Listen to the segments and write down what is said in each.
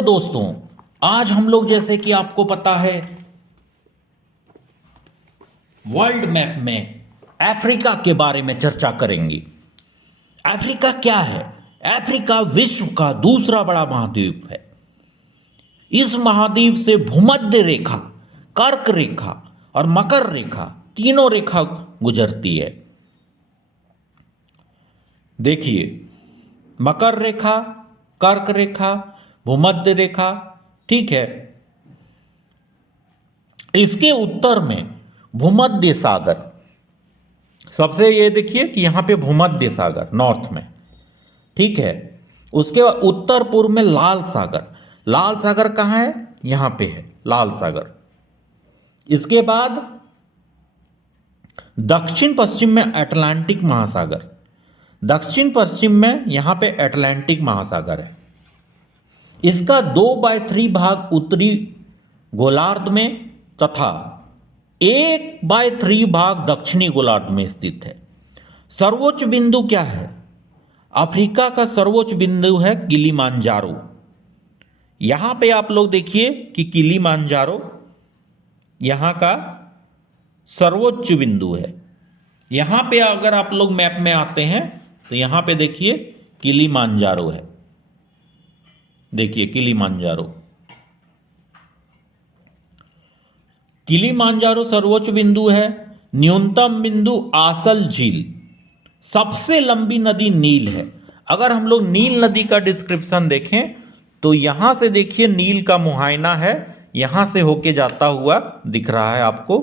तो दोस्तों, आज हम लोग जैसे कि आपको पता है वर्ल्ड मैप में अफ्रीका के बारे में चर्चा करेंगे। अफ्रीका क्या है? अफ्रीका विश्व का दूसरा बड़ा महाद्वीप है। इस महाद्वीप से भूमध्य रेखा, कर्क रेखा और मकर रेखा तीनों रेखा गुजरती है। देखिए, मकर रेखा, कर्क रेखा, भूमध्य रेखा, ठीक है। इसके उत्तर में भूमध्य सागर, सबसे ये देखिए कि यहां पे भूमध्य सागर नॉर्थ में, ठीक है। उसके बाद उत्तर पूर्व में लाल सागर। लाल सागर कहां है? यहां पे है लाल सागर। इसके बाद दक्षिण पश्चिम में अटलांटिक महासागर। दक्षिण पश्चिम में यहां पे अटलांटिक महासागर है। इसका 2/3 भाग उत्तरी गोलार्ध में तथा 1/3 भाग दक्षिणी गोलार्ध में स्थित है। सर्वोच्च बिंदु क्या है? अफ्रीका का सर्वोच्च बिंदु है किलिमांजारो। यहां पे आप लोग देखिए कि किलिमांजारो यहां का सर्वोच्च बिंदु है। यहां पे अगर आप लोग मैप में आते हैं तो यहां पे देखिए किलिमांजारो है। देखिए किलिमांजारो, किलिमांजारो सर्वोच्च बिंदु है। न्यूनतम बिंदु आसल झील। सबसे लंबी नदी नील है। अगर हम लोग नील नदी का डिस्क्रिप्शन देखें तो यहां से देखिए नील का मुहायना है, यहां से होके जाता हुआ दिख रहा है आपको।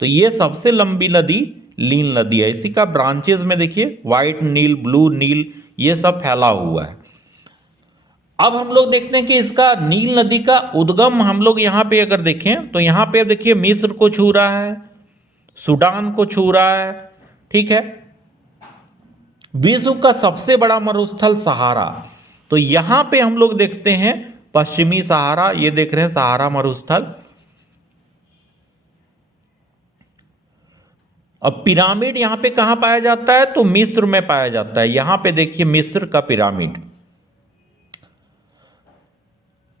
तो ये सबसे लंबी नदी नील नदी है। इसी का ब्रांचेस में देखिए व्हाइट नील, ब्लू नील, ये सब फैला हुआ है। अब हम लोग देखते हैं कि इसका नील नदी का उद्गम हम लोग यहां पे अगर देखें तो यहां पे देखिए मिस्र को छू रहा है, सूडान को छू रहा है, ठीक है। विश्व का सबसे बड़ा मरुस्थल सहारा, तो यहां पे हम लोग देखते हैं पश्चिमी सहारा, ये देख रहे हैं सहारा मरुस्थल। अब पिरामिड यहां पे कहां पाया जाता है? तो मिस्र में पाया जाता है। यहां पे देखिए मिस्र का पिरामिड।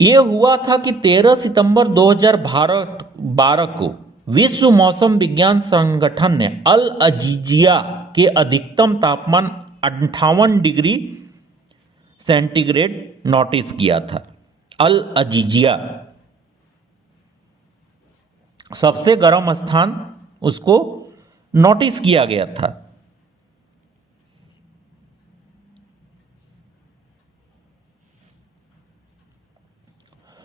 यह हुआ था कि 13 सितंबर 2012 को विश्व मौसम विज्ञान संगठन ने अल अजीजिया के अधिकतम तापमान 58 डिग्री सेंटीग्रेड नोटिस किया था। अल अजीजिया सबसे गर्म स्थान उसको नोटिस किया गया था।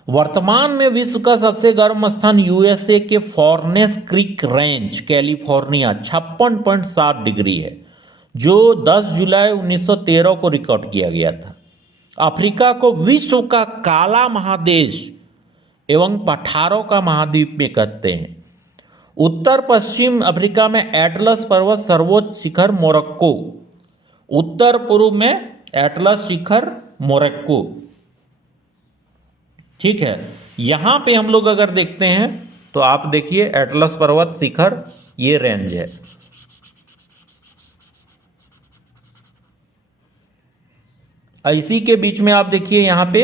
वर्तमान में विश्व का सबसे गर्म स्थान यूएसए के फॉर्नेस क्रीक रेंज, कैलिफोर्निया 56.7 डिग्री है, जो 10 जुलाई 1913 को रिकॉर्ड किया गया था। अफ्रीका को विश्व का काला महादेश एवं पठारों का महाद्वीप में कहते हैं। उत्तर पश्चिम अफ्रीका में एटलस पर्वत सर्वोच्च शिखर मोरक्को, उत्तर पूर्व में एटलस शिखर मोरक्को, ठीक है। यहां पे हम लोग अगर देखते हैं तो आप देखिए एटलस पर्वत शिखर, ये रेंज है। इसी के बीच में आप देखिए यहां पे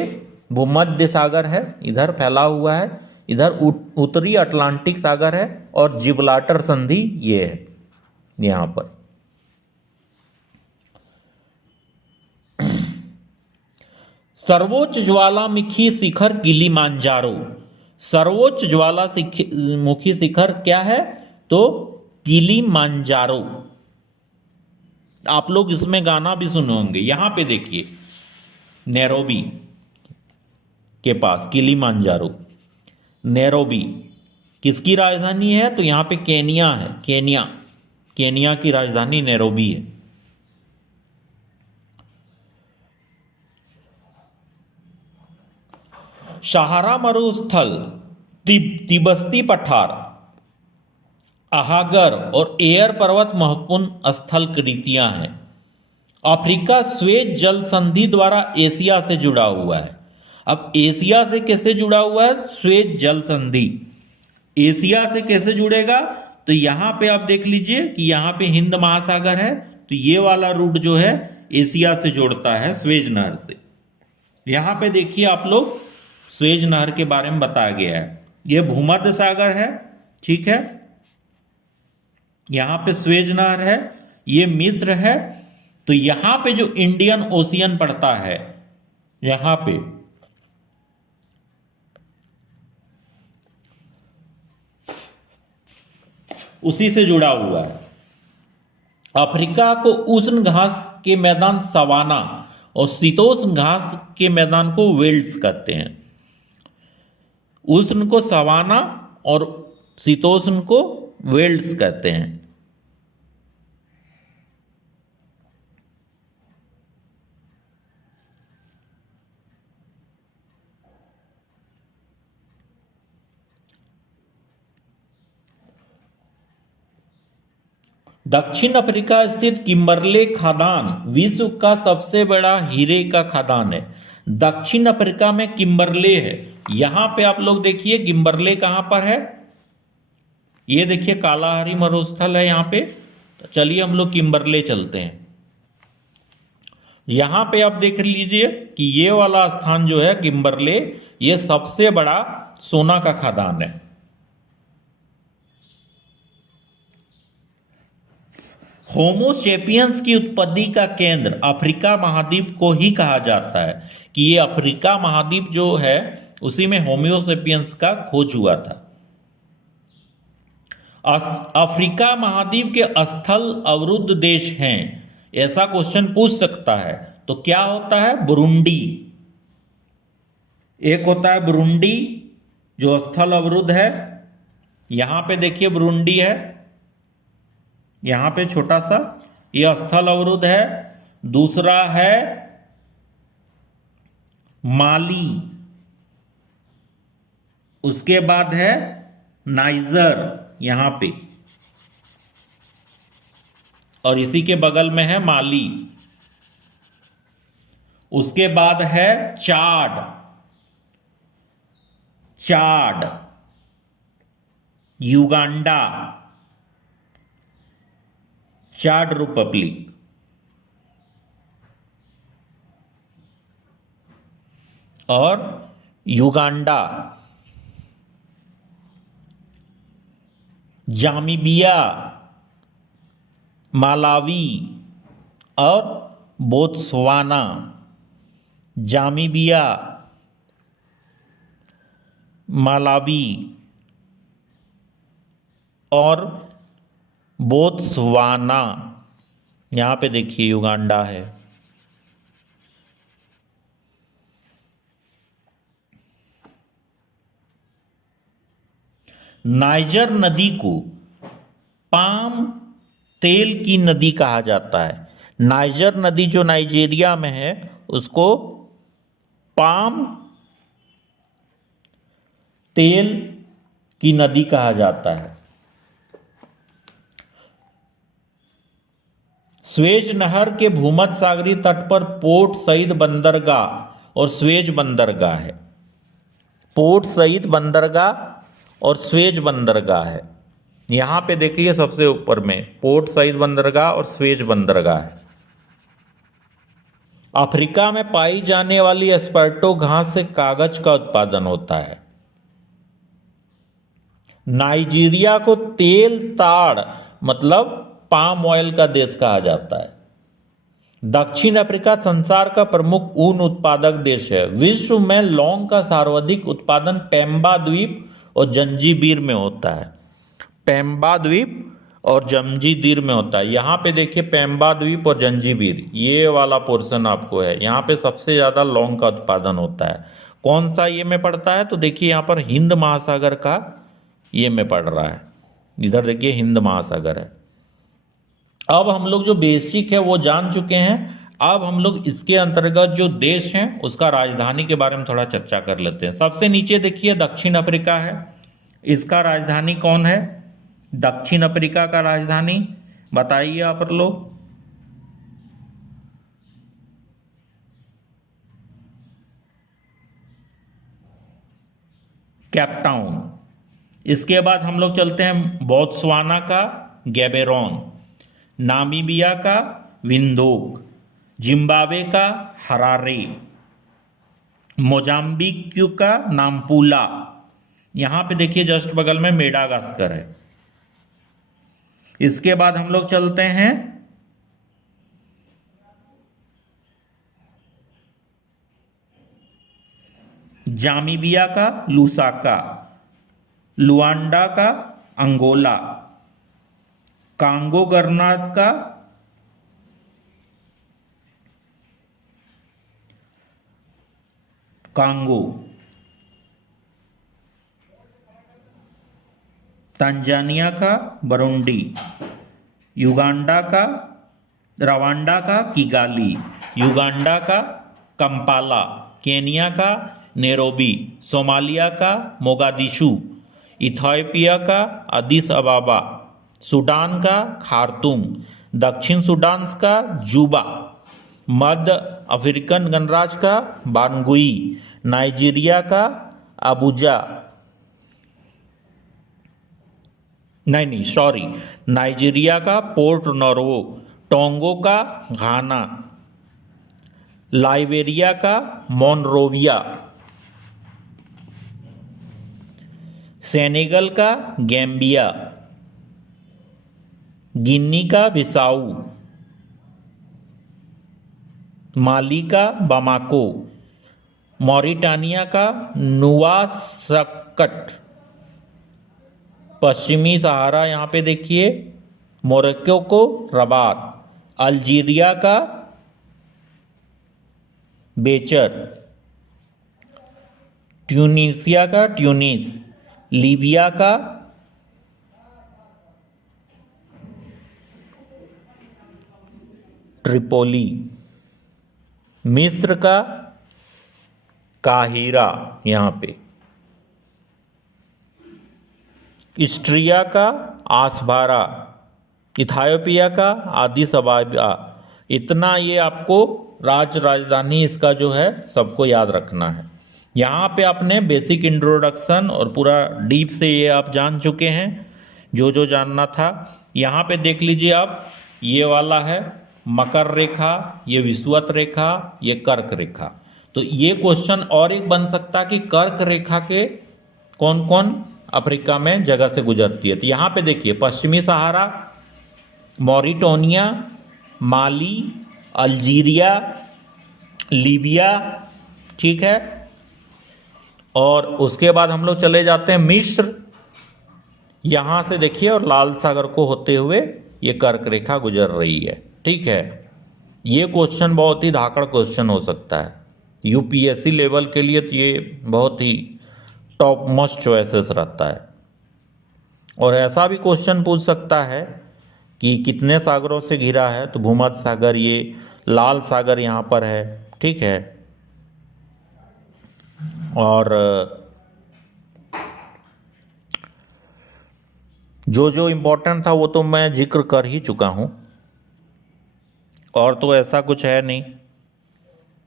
भूमध्य सागर है, इधर फैला हुआ है। इधर उत्तरी अटलांटिक सागर है और जिब्राल्टर संधि ये है यहां पर। सर्वोच्च ज्वालामुखी शिखर किलिमांजारो। सर्वोच्च ज्वालामुखी शिखर क्या है? तो किलिमांजारो। आप लोग इसमें गाना भी सुने होंगे। यहां पे देखिए नैरोबी के पास किलिमांजारो। नैरोबी किसकी राजधानी है? तो यहां पे केनिया है। केनिया की राजधानी नैरोबी है। सहारा मरुस्थल, तिब्बती पठार, अहागर और एयर पर्वत महत्वपूर्ण स्थल कृतियां हैं। अफ्रीका स्वेज जल संधि द्वारा एशिया से जुड़ा हुआ है। अब एशिया से कैसे जुड़ा हुआ है? स्वेज जल संधि। एशिया से कैसे जुड़ेगा? तो यहां पे आप देख लीजिए कि यहां पे हिंद महासागर है, तो ये वाला रूट जो है एशिया से जोड़ता है स्वेज नहर से। यहां पे देखिए आप लोग स्वेज नहर के बारे में बताया गया है। यह भूमध्य सागर है, ठीक है, यहां पे स्वेज नहर है, ये मिस्र है। तो यहां पे जो इंडियन ओशियन पड़ता है, यहां पे उसी से जुड़ा हुआ है। अफ्रीका को उष्ण घास के मैदान सवाना और शीतोष्ण घास के मैदान को वेल्ड्स कहते हैं। उष्ण को सवाना और शीतोष्ण को वेल्ड्स कहते हैं। दक्षिण अफ्रीका स्थित किम्बरले खदान विश्व का सबसे बड़ा हीरे का खदान है। दक्षिण अफ्रीका में किम्बरले है। यहां पे आप लोग देखिए किम्बरले कहां पर है, ये देखिए कालाहारी मरुस्थल है यहां पे। तो चलिए हम लोग किम्बरले चलते हैं। यहां पे आप देख लीजिए कि ये वाला स्थान जो है किम्बरले, ये सबसे बड़ा सोना का खदान है। होमोसेपियंस की उत्पत्ति का केंद्र अफ्रीका महाद्वीप को ही कहा जाता है, कि ये अफ्रीका महाद्वीप जो है उसी में होमोसेपियंस का खोज हुआ था। अफ्रीका महाद्वीप के स्थल अवरुद्ध देश हैं, ऐसा क्वेश्चन पूछ सकता है। तो क्या होता है, बुरुंडी, एक होता है बुरुंडी जो स्थल अवरुद्ध है। यहां पे देखिए बुरुंडी है, यहां पे छोटा सा यह स्थल अवरुद्ध है। दूसरा है माली, उसके बाद है नाइजर यहां पे, और इसी के बगल में है माली। उसके बाद है चाड, चाड, युगांडा, चाड रिपब्लिक, और युगांडा, जामीबिया, मालावी और बोत्सवाना। जामीबिया, मालावी और बोत्सवाना। यहां पे देखिए युगांडा है। नाइजर नदी को पाम तेल की नदी कहा जाता है। नाइजर नदी जो नाइजीरिया में है उसको पाम तेल की नदी कहा जाता है। स्वेज नहर के भूमध्य सागरीय तट पर पोर्ट सईद बंदरगाह और स्वेज बंदरगाह है। पोर्ट सईद बंदरगाह और स्वेज बंदरगाह है। यहां पे देखिए सबसे ऊपर में पोर्ट सईद बंदरगाह और स्वेज बंदरगाह है। अफ्रीका में पाई जाने वाली एस्पर्टो घास से कागज का उत्पादन होता है। नाइजीरिया को तेल ताड़ मतलब पाम ऑयल का देश कहा जाता है। दक्षिण अफ्रीका संसार का प्रमुख ऊन उत्पादक देश है। विश्व में लौंग का सर्वाधिक उत्पादन पेम्बा द्वीप और जंजीबीर में होता है। पेम्बा द्वीप और जंजीबीर में होता है। यहाँ पे देखिए पेम्बा द्वीप और जंजीबीर, ये वाला पोर्शन आपको है। यहाँ पे सबसे ज़्यादा लौंग का उत्पादन होता है। कौन सा ये में पड़ता है, तो देखिए यहाँ पर हिंद महासागर का ये में पड़ रहा है। इधर देखिए हिंद महासागर है। अब हम लोग जो बेसिक है वो जान चुके हैं। अब हम लोग इसके अंतर्गत जो देश हैं उसका राजधानी के बारे में थोड़ा चर्चा कर लेते हैं। सबसे नीचे देखिए दक्षिण अफ्रीका है। इसका राजधानी कौन है, दक्षिण अफ्रीका का राजधानी बताइए आप लोग। कैपटाउन। इसके बाद हम लोग चलते हैं बोत्सवाना का गैबेरोन, नामीबिया का विंडोक, जिम्बाब्वे का हरारे मोजाम्बिक का नामपूला, यहां पे देखिए जस्ट बगल में मेडागास्कर है। इसके बाद हम लोग चलते हैं जामीबिया का लुसाका, लुआंडा का अंगोला, कांगो गरनात का कांगो, तंजानिया का बरुंडी, युगांडा का रवांडा का किगाली, युगांडा का कंपाला, केनिया का नैरोबी, सोमालिया का मोगादिशु, इथियोपिया का अदिस अबाबा, सूडान का खार्तूम, दक्षिण सूडान का जूबा, मध्य अफ्रीकन गणराज्य का बानगुई, नाइजीरिया का अबुजा, नाइजीरिया का पोर्ट नोर्वो, टोंगो का घाना, लाइबेरिया का मोनरोविया, सेनेगल का गैम्बिया, गिनी का बिसाऊ, माली का बामाको, मॉरिटानिया का नुवासकट, पश्चिमी सहारा यहाँ पे देखिए मोरक्को को रबात, अल्जीरिया का बेचर, ट्यूनीसिया का ट्यूनिस, लीबिया का ट्रिपोली, मिस्र का काहिरा यहाँ पे, इस्ट्रिया का आसभारा, इथियोपिया का आदिस अबाबा। इतना ये आपको राजधानी इसका जो है सबको याद रखना है। यहाँ पे आपने बेसिक इंट्रोडक्शन और पूरा डीप से ये आप जान चुके हैं जो जो जानना था। यहाँ पे देख लीजिए आप, ये वाला है मकर रेखा, ये विषुवत रेखा, ये कर्क रेखा। तो ये क्वेश्चन और एक बन सकता कि कर्क रेखा के कौन कौन अफ्रीका में जगह से गुजरती है। तो यहाँ पे देखिए पश्चिमी सहारा, मॉरिटानिया, माली, अल्जीरिया, लीबिया, ठीक है। और उसके बाद हम लोग चले जाते हैं मिस्र, यहाँ से देखिए और लाल सागर को होते हुए ये कर्क रेखा गुजर रही है, ठीक है। ये क्वेश्चन बहुत ही धाकड़ क्वेश्चन हो सकता है यूपीएससी लेवल के लिए, तो ये बहुत ही टॉप मोस्ट चॉइसेस रहता है। और ऐसा भी क्वेश्चन पूछ सकता है कि कितने सागरों से घिरा है, तो भूमध्य सागर, ये लाल सागर यहाँ पर है, ठीक है। और जो जो इम्पोर्टेंट था वो तो मैं जिक्र कर ही चुका हूँ, और तो ऐसा कुछ है नहीं।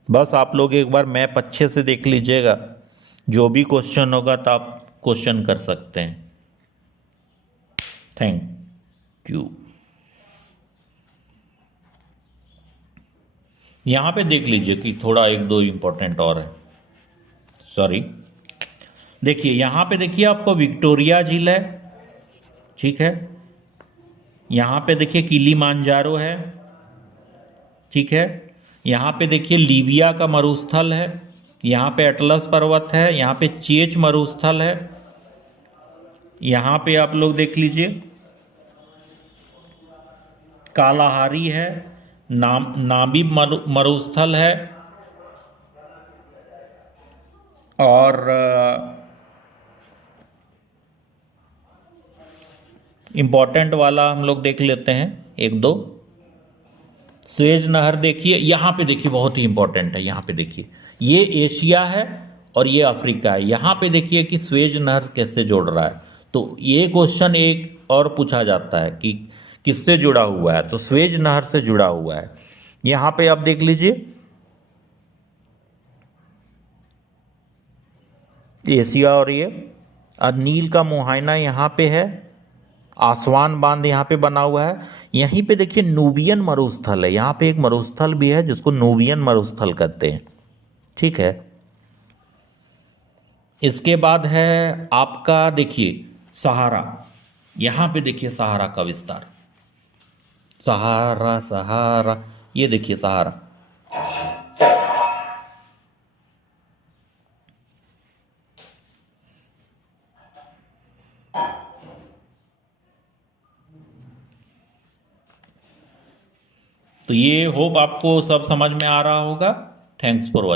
बस आप लोग एक बार मैप अच्छे से देख लीजिएगा, जो भी क्वेश्चन होगा तो आप क्वेश्चन कर सकते हैं। Thank you. यहाँ पे देख लीजिए कि थोड़ा एक दो इम्पोर्टेंट और है, सॉरी। देखिए यहाँ पे देखिए आपको विक्टोरिया झील है, ठीक है। यहाँ पे देखिए किलीमांजारो है, ठीक है। यहाँ पे देखिए लीबिया का मरुस्थल है, यहाँ पे अटलस पर्वत है, यहाँ पे चेच मरुस्थल है, यहाँ पे आप लोग देख लीजिए कालाहारी है, नाबीब मरुस्थल है, और इम्पोर्टेंट वाला हम लोग देख लेते हैं एक दो। स्वेज नहर देखिए, यहाँ पे देखिए बहुत ही इंपॉर्टेंट है। यहाँ पे देखिए ये एशिया है और ये अफ्रीका है। यहाँ पे देखिए कि स्वेज नहर कैसे जोड़ रहा है, तो ये क्वेश्चन एक और पूछा जाता है कि किससे जुड़ा हुआ है, तो स्वेज नहर से जुड़ा हुआ है। यहाँ पे आप देख लीजिए एशिया, और ये नील का मुहायना यहाँ पे है, आसवान बांध यहाँ पे बना हुआ है। यहीं पे देखिए नूबियन मरुस्थल है, यहाँ पे एक मरुस्थल भी है जिसको नूबियन मरुस्थल कहते हैं, ठीक है। इसके बाद है आपका देखिए सहारा, यहां पे देखिए सहारा का विस्तार, सहारा सहारा, ये देखिए सहारा। तो ये होप आपको सब समझ में आ रहा होगा। Thanks for watching.